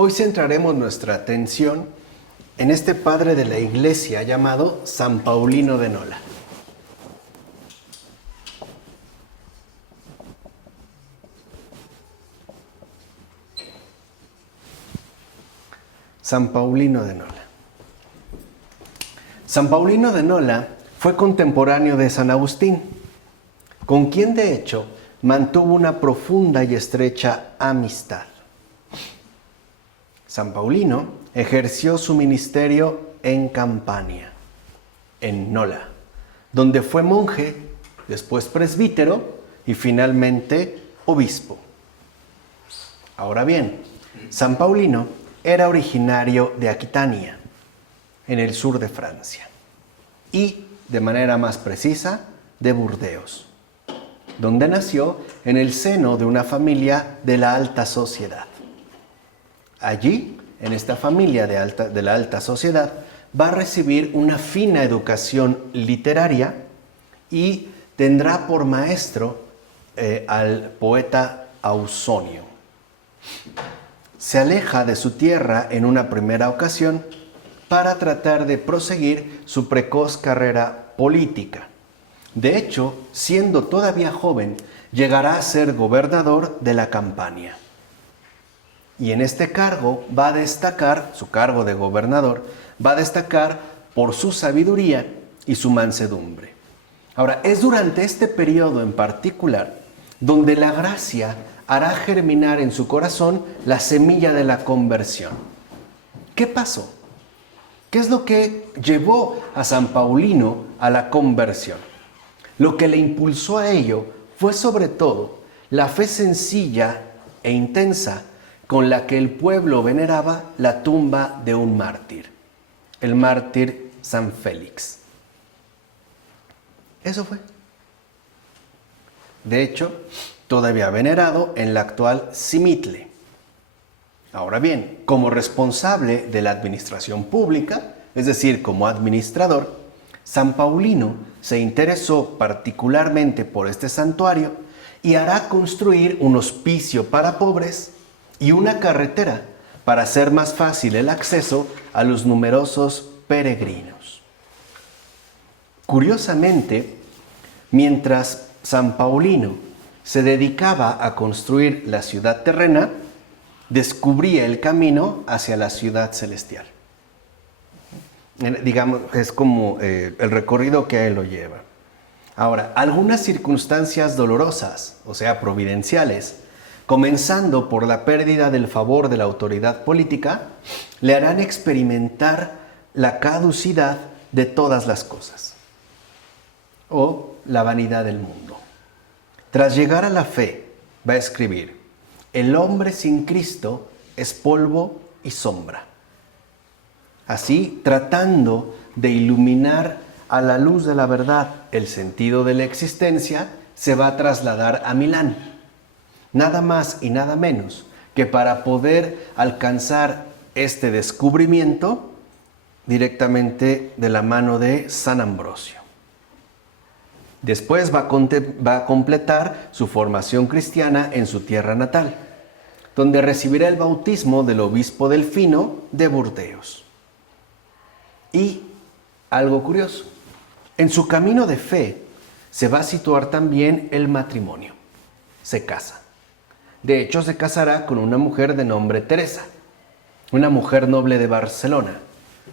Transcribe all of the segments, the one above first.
Hoy centraremos nuestra atención en este padre de la Iglesia llamado San Paulino de Nola. San Paulino de Nola. San Paulino de Nola fue contemporáneo de San Agustín, con quien de hecho mantuvo una profunda y estrecha amistad. San Paulino ejerció su ministerio en Campania, en Nola, donde fue monje, después presbítero y finalmente obispo. Ahora bien, San Paulino era originario de Aquitania, en el sur de Francia, y, de manera más precisa, de Burdeos, donde nació en el seno de una familia de la alta sociedad. Allí, en esta familia de la alta sociedad, va a recibir una fina educación literaria y tendrá por maestro al poeta Ausonio. Se aleja de su tierra en una primera ocasión para tratar de proseguir su precoz carrera política. De hecho, siendo todavía joven, llegará a ser gobernador de la Campania. Y en este cargo va a destacar, su cargo de gobernador, va a destacar por su sabiduría y su mansedumbre. Ahora, es durante este periodo en particular donde la gracia hará germinar en su corazón la semilla de la conversión. ¿Qué pasó? ¿Qué es lo que llevó a San Paulino a la conversión? Lo que le impulsó a ello fue sobre todo la fe sencilla e intensa con la que el pueblo veneraba la tumba de un mártir, el mártir San Félix. Eso fue. De hecho, todavía venerado en la actual Cimitle. Ahora bien, como responsable de la administración pública, es decir, como administrador, San Paulino se interesó particularmente por este santuario y hará construir un hospicio para pobres y una carretera para hacer más fácil el acceso a los numerosos peregrinos. Curiosamente, mientras San Paulino se dedicaba a construir la ciudad terrena, descubría el camino hacia la ciudad celestial. Digamos, es como el recorrido que a él lo lleva. Ahora, algunas circunstancias dolorosas, o sea, providenciales, comenzando por la pérdida del favor de la autoridad política, le harán experimentar la caducidad de todas las cosas, o la vanidad del mundo. Tras llegar a la fe, va a escribir: el hombre sin Cristo es polvo y sombra. Así, tratando de iluminar a la luz de la verdad el sentido de la existencia, se va a trasladar a Milán. Nada más y nada menos que para poder alcanzar este descubrimiento directamente de la mano de San Ambrosio. Después va a completar su formación cristiana en su tierra natal, donde recibirá el bautismo del obispo Delfino de Burdeos. Y algo curioso, en su camino de fe se va a situar también el matrimonio. Se casa. De hecho, se casará con una mujer de nombre Teresa, una mujer noble de Barcelona,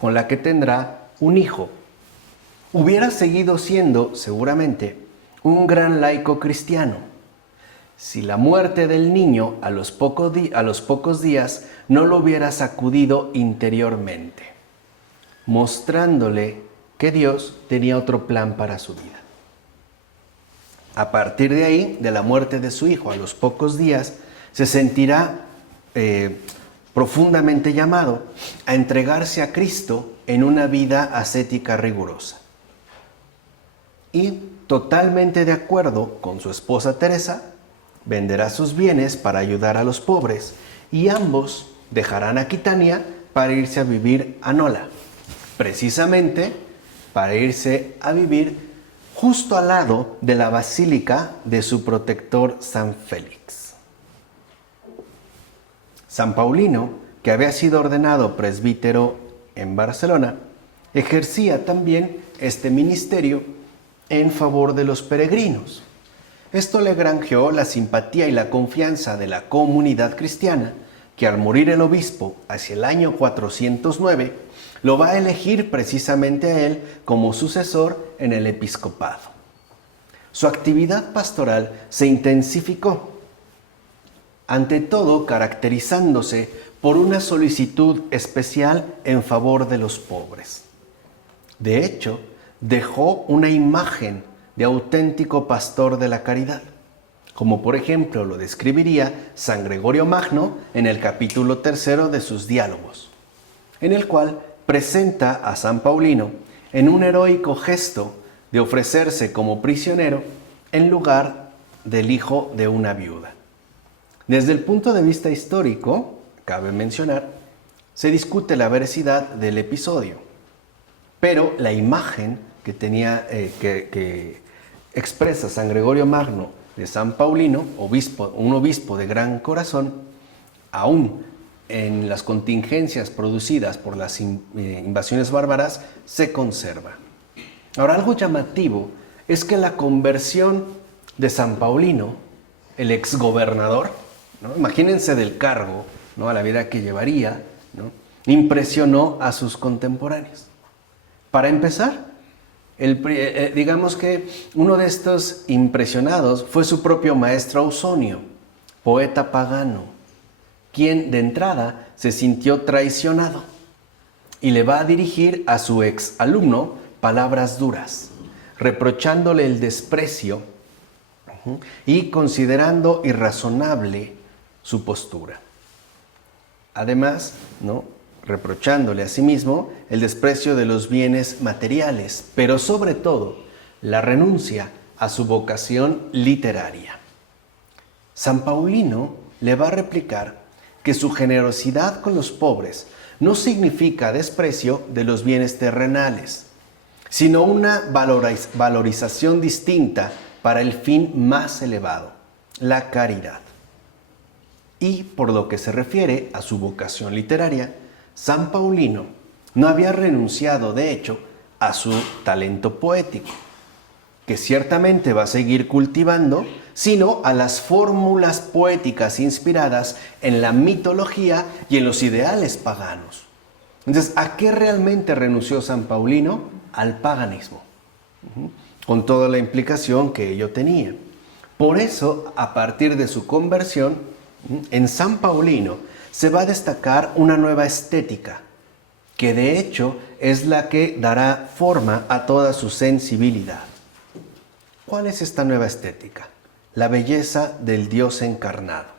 con la que tendrá un hijo. Hubiera seguido siendo, seguramente, un gran laico cristiano, si la muerte del niño a los pocos días no lo hubiera sacudido interiormente, mostrándole que Dios tenía otro plan para su vida. A partir de ahí, de la muerte de su hijo a los pocos días, se sentirá profundamente llamado a entregarse a Cristo en una vida ascética rigurosa. Y, totalmente de acuerdo con su esposa Teresa, venderá sus bienes para ayudar a los pobres y ambos dejarán Aquitania para irse a vivir a Nola, precisamente para irse a vivir justo al lado de la basílica de su protector San Félix. San Paulino que había sido ordenado presbítero en Barcelona, ejercía también este ministerio en favor de los peregrinos. Esto le granjeó la simpatía y la confianza de la comunidad cristiana, que al morir el obispo hacia el año 409, lo va a elegir precisamente a él como sucesor en el episcopado. Su actividad pastoral se intensificó, ante todo caracterizándose por una solicitud especial en favor de los pobres. De hecho, dejó una imagen de auténtico pastor de la caridad, como por ejemplo lo describiría San Gregorio Magno en el capítulo 3 de sus Diálogos, en el cual presenta a San Paulino en un heroico gesto de ofrecerse como prisionero en lugar del hijo de una viuda. Desde el punto de vista histórico, cabe mencionar, se discute la veracidad del episodio, pero la imagen que que expresa San Gregorio Magno de San Paulino, un obispo de gran corazón, aún en las contingencias producidas por las invasiones bárbaras, se conserva. Ahora, algo llamativo es que la conversión de San Paulino, el exgobernador, ¿no? Imagínense del cargo, ¿no? A la vida que llevaría, ¿no? Impresionó a sus contemporáneos. Para empezar, digamos que uno de estos impresionados fue su propio maestro Ausonio, poeta pagano, quien de entrada se sintió traicionado y le va a dirigir a su ex alumno palabras duras, reprochándole el desprecio y considerando irrazonable su postura. Además, ¿no?, reprochándole a sí mismo el desprecio de los bienes materiales, pero sobre todo la renuncia a su vocación literaria. San Paulino le va a replicar que su generosidad con los pobres no significa desprecio de los bienes terrenales, sino una valorización distinta para el fin más elevado, la caridad. Y por lo que se refiere a su vocación literaria, San Paulino no había renunciado, de hecho, a su talento poético, que ciertamente va a seguir cultivando, sino a las fórmulas poéticas inspiradas en la mitología y en los ideales paganos. Entonces, ¿a qué realmente renunció San Paulino? Al paganismo, con toda la implicación que ello tenía. Por eso, a partir de su conversión, en San Paulino se va a destacar una nueva estética, que de hecho es la que dará forma a toda su sensibilidad. ¿Cuál es esta nueva estética? La belleza del Dios encarnado.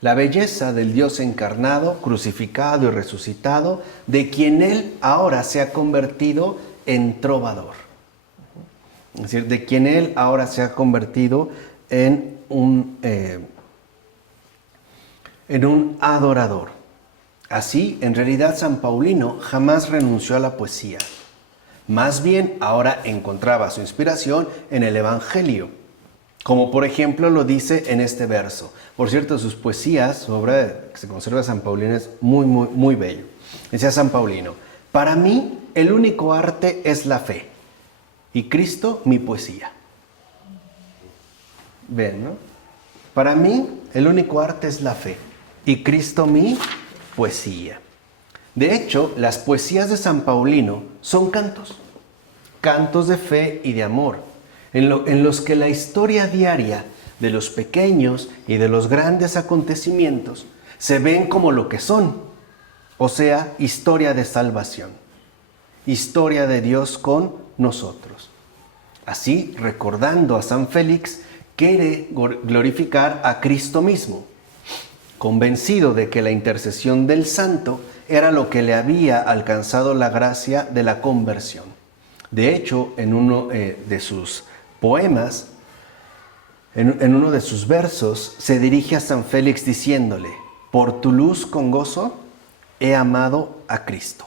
La belleza del Dios encarnado, crucificado y resucitado, de quien Él ahora se ha convertido en trovador. Es decir, de quien Él ahora se ha convertido en un adorador. Así, en realidad, San Paulino jamás renunció a la poesía. Más bien, ahora encontraba su inspiración en el Evangelio, como por ejemplo lo dice en este verso. Por cierto, sus poesías, su obra que se conserva de San Paulino, es muy, muy, muy bello. Decía San Paulino: para mí el único arte es la fe, y Cristo mi poesía. ¿Ven, no? Para mí el único arte es la fe, y Cristo mi poesía. De hecho, las poesías de San Paulino son cantos de fe y de amor, en los que la historia diaria de los pequeños y de los grandes acontecimientos se ven como lo que son, o sea, historia de salvación, historia de Dios con nosotros. Así, recordando a San Félix, quiere glorificar a Cristo mismo, convencido de que la intercesión del santo era lo que le había alcanzado la gracia de la conversión. De hecho, en uno de sus poemas, en uno de sus versos, se dirige a San Félix diciéndole: por tu luz con gozo he amado a Cristo.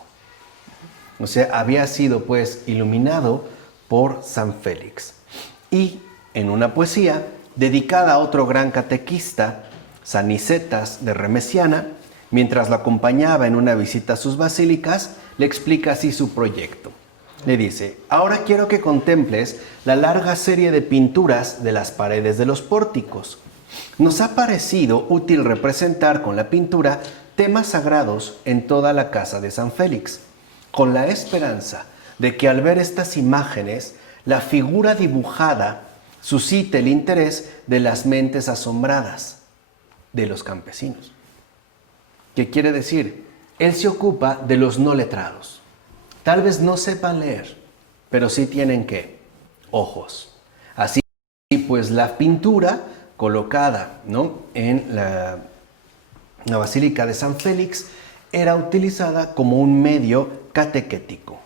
O sea, había sido pues iluminado por San Félix. Y en una poesía dedicada a otro gran catequista, San Nicetas de Remesiana, Mientras lo acompañaba en una visita a sus basílicas, le explica así su proyecto. Le dice: ahora quiero que contemples la larga serie de pinturas de las paredes de los pórticos. Nos ha parecido útil representar con la pintura temas sagrados en toda la casa de San Félix, con la esperanza de que al ver estas imágenes, la figura dibujada suscite el interés de las mentes asombradas de los campesinos. ¿Qué quiere decir? Él se ocupa de los no letrados. Tal vez no sepan leer, pero sí tienen ¿qué? Ojos. Así pues, la pintura colocada, ¿no?, en la Basílica de San Félix era utilizada como un medio catequético.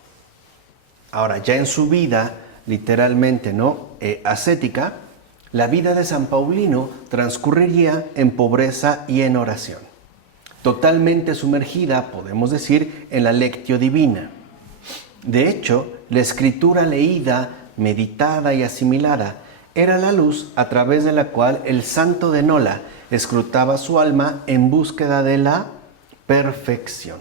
Ahora, ya en su vida, literalmente, ¿no?, ascética, la vida de San Paulino transcurriría en pobreza y en oración, totalmente sumergida, podemos decir, en la lectio divina. De hecho, la escritura leída, meditada y asimilada era la luz a través de la cual el santo de Nola escrutaba su alma en búsqueda de la perfección.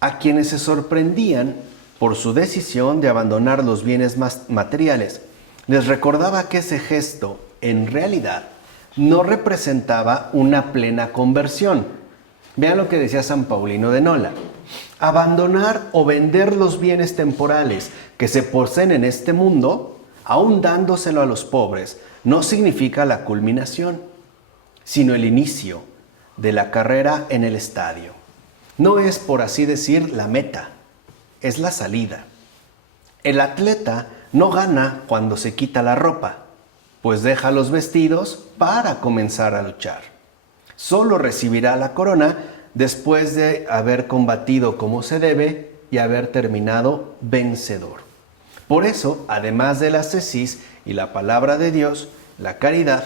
A quienes se sorprendían por su decisión de abandonar los bienes materiales, les recordaba que ese gesto, en realidad, no representaba una plena conversión. Vean lo que decía San Paulino de Nola: abandonar o vender los bienes temporales que se poseen en este mundo, aun dándoselo a los pobres, no significa la culminación, sino el inicio de la carrera en el estadio. No es, por así decir, la meta, es la salida. El atleta no gana cuando se quita la ropa, pues deja los vestidos para comenzar a luchar. Solo recibirá la corona después de haber combatido como se debe y haber terminado vencedor. Por eso, además de la ascesis y la palabra de Dios, la caridad,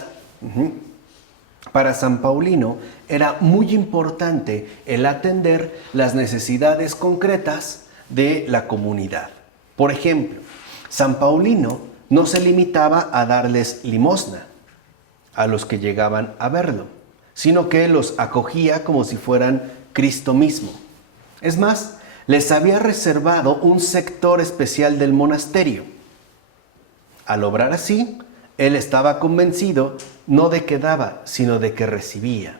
para San Paulino era muy importante el atender las necesidades concretas de la comunidad. Por ejemplo, San Paulino no se limitaba a darles limosna a los que llegaban a verlo, sino que los acogía como si fueran Cristo mismo. Es más, les había reservado un sector especial del monasterio. Al obrar así, él estaba convencido no de que daba, sino de que recibía,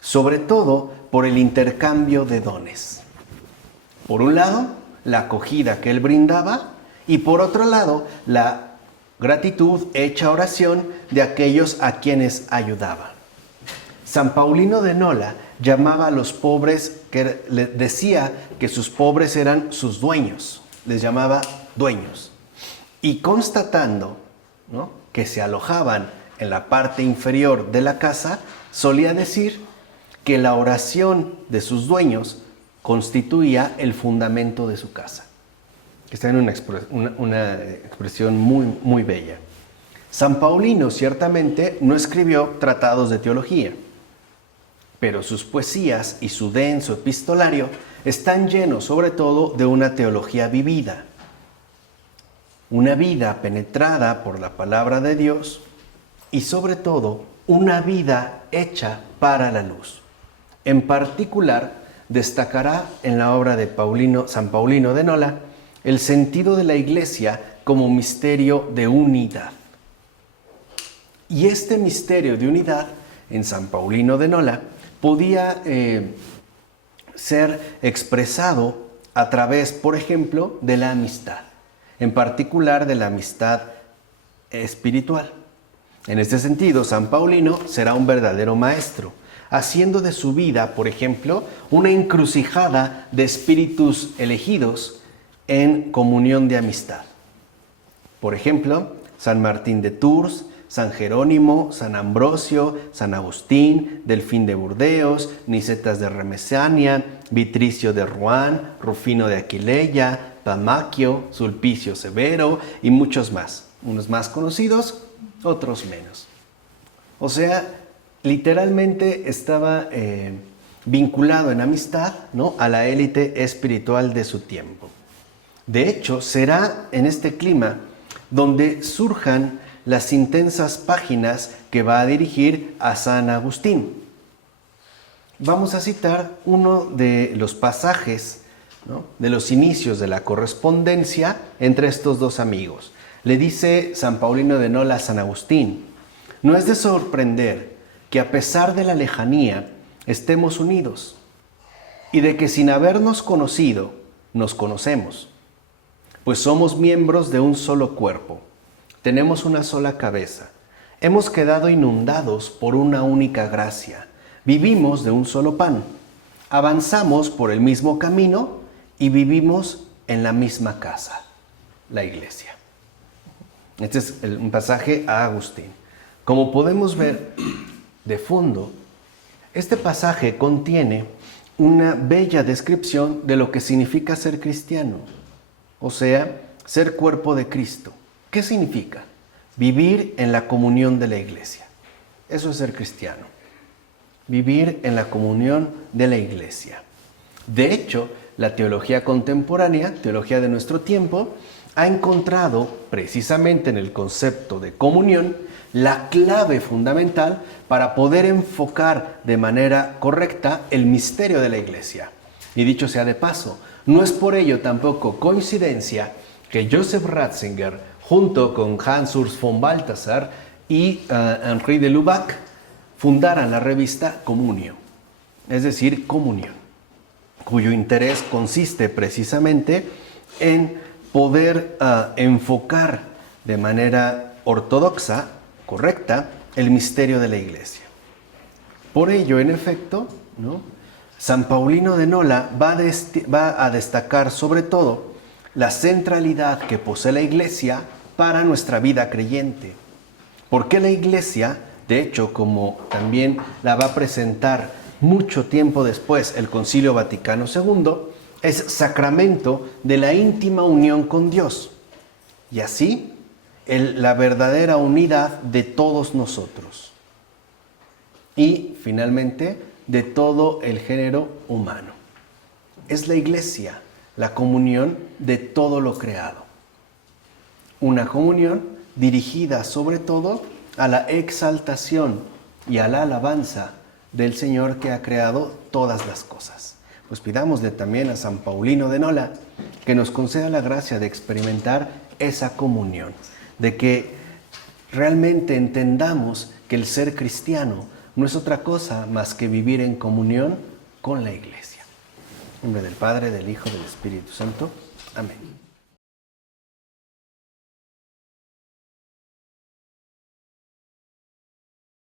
sobre todo por el intercambio de dones. Por un lado, la acogida que él brindaba, y por otro lado, la gratitud hecha oración de aquellos a quienes ayudaba. San Paulino de Nola llamaba a los pobres, que le decía que sus pobres eran sus dueños, les llamaba dueños. Y constatando, ¿no?, que se alojaban en la parte inferior de la casa, solía decir que la oración de sus dueños constituía el fundamento de su casa. Esta es una expresión muy, muy bella. San Paulino ciertamente no escribió tratados de teología, pero sus poesías y su denso epistolario están llenos sobre todo de una teología vivida, una vida penetrada por la palabra de Dios y sobre todo una vida hecha para la luz. En particular, destacará en la obra de San Paulino de Nola el sentido de la Iglesia como misterio de unidad. Y este misterio de unidad en San Paulino de Nola podía ser expresado a través, por ejemplo, de la amistad, en particular de la amistad espiritual. En este sentido, San Paulino será un verdadero maestro, haciendo de su vida, por ejemplo, una encrucijada de espíritus elegidos en comunión de amistad. Por ejemplo, San Martín de Tours, San Jerónimo, San Ambrosio, San Agustín, Delfín de Burdeos, Nicetas de Remesania, Vitricio de Rouen, Rufino de Aquileia, Pamaquio, Sulpicio Severo y muchos más. Unos más conocidos, otros menos. O sea, literalmente estaba vinculado en amistad, ¿no?, a la élite espiritual de su tiempo. De hecho, será en este clima donde surjan las intensas páginas que va a dirigir a San Agustín. vamos a citar uno de los pasajes, ¿no?, de los inicios de la correspondencia entre estos dos amigos. Le dice San Paulino de Nola a San Agustín: no es de sorprender que a pesar de la lejanía estemos unidos, y de que sin habernos conocido nos conocemos, pues somos miembros de un solo cuerpo, tenemos una sola cabeza, hemos quedado inundados por una única gracia, vivimos de un solo pan, avanzamos por el mismo camino y vivimos en la misma casa, la iglesia. Este es un pasaje a Agustín. Como podemos ver de fondo, este pasaje contiene una bella descripción de lo que significa ser cristiano, o sea, ser cuerpo de Cristo. ¿Qué significa? Vivir en la comunión de la iglesia. Eso es ser cristiano. Vivir en la comunión de la iglesia. De hecho, la teología contemporánea, teología de nuestro tiempo, ha encontrado precisamente en el concepto de comunión la clave fundamental para poder enfocar de manera correcta el misterio de la iglesia. Y dicho sea de paso, no es por ello tampoco coincidencia que Joseph Ratzinger, junto con Hans Urs von Balthasar y Henri de Lubac, fundaran la revista Communio, es decir, comunión, cuyo interés consiste precisamente en poder enfocar de manera ortodoxa, correcta, el misterio de la iglesia. Por ello, en efecto, ¿no?, San Paulino de Nola va a destacar sobre todo la centralidad que posee la iglesia para nuestra vida creyente. Porque la iglesia, de hecho, como también la va a presentar mucho tiempo después el Concilio Vaticano II, es sacramento de la íntima unión con Dios. Y así, la verdadera unidad de todos nosotros. Y, finalmente, de todo el género humano. Es la iglesia, la comunión de todo lo creado. Una comunión dirigida sobre todo a la exaltación y a la alabanza del Señor que ha creado todas las cosas. Pues pidámosle también a San Paulino de Nola que nos conceda la gracia de experimentar esa comunión, de que realmente entendamos que el ser cristiano no es otra cosa más que vivir en comunión con la iglesia. En nombre del Padre, del Hijo, del Espíritu Santo. Amén.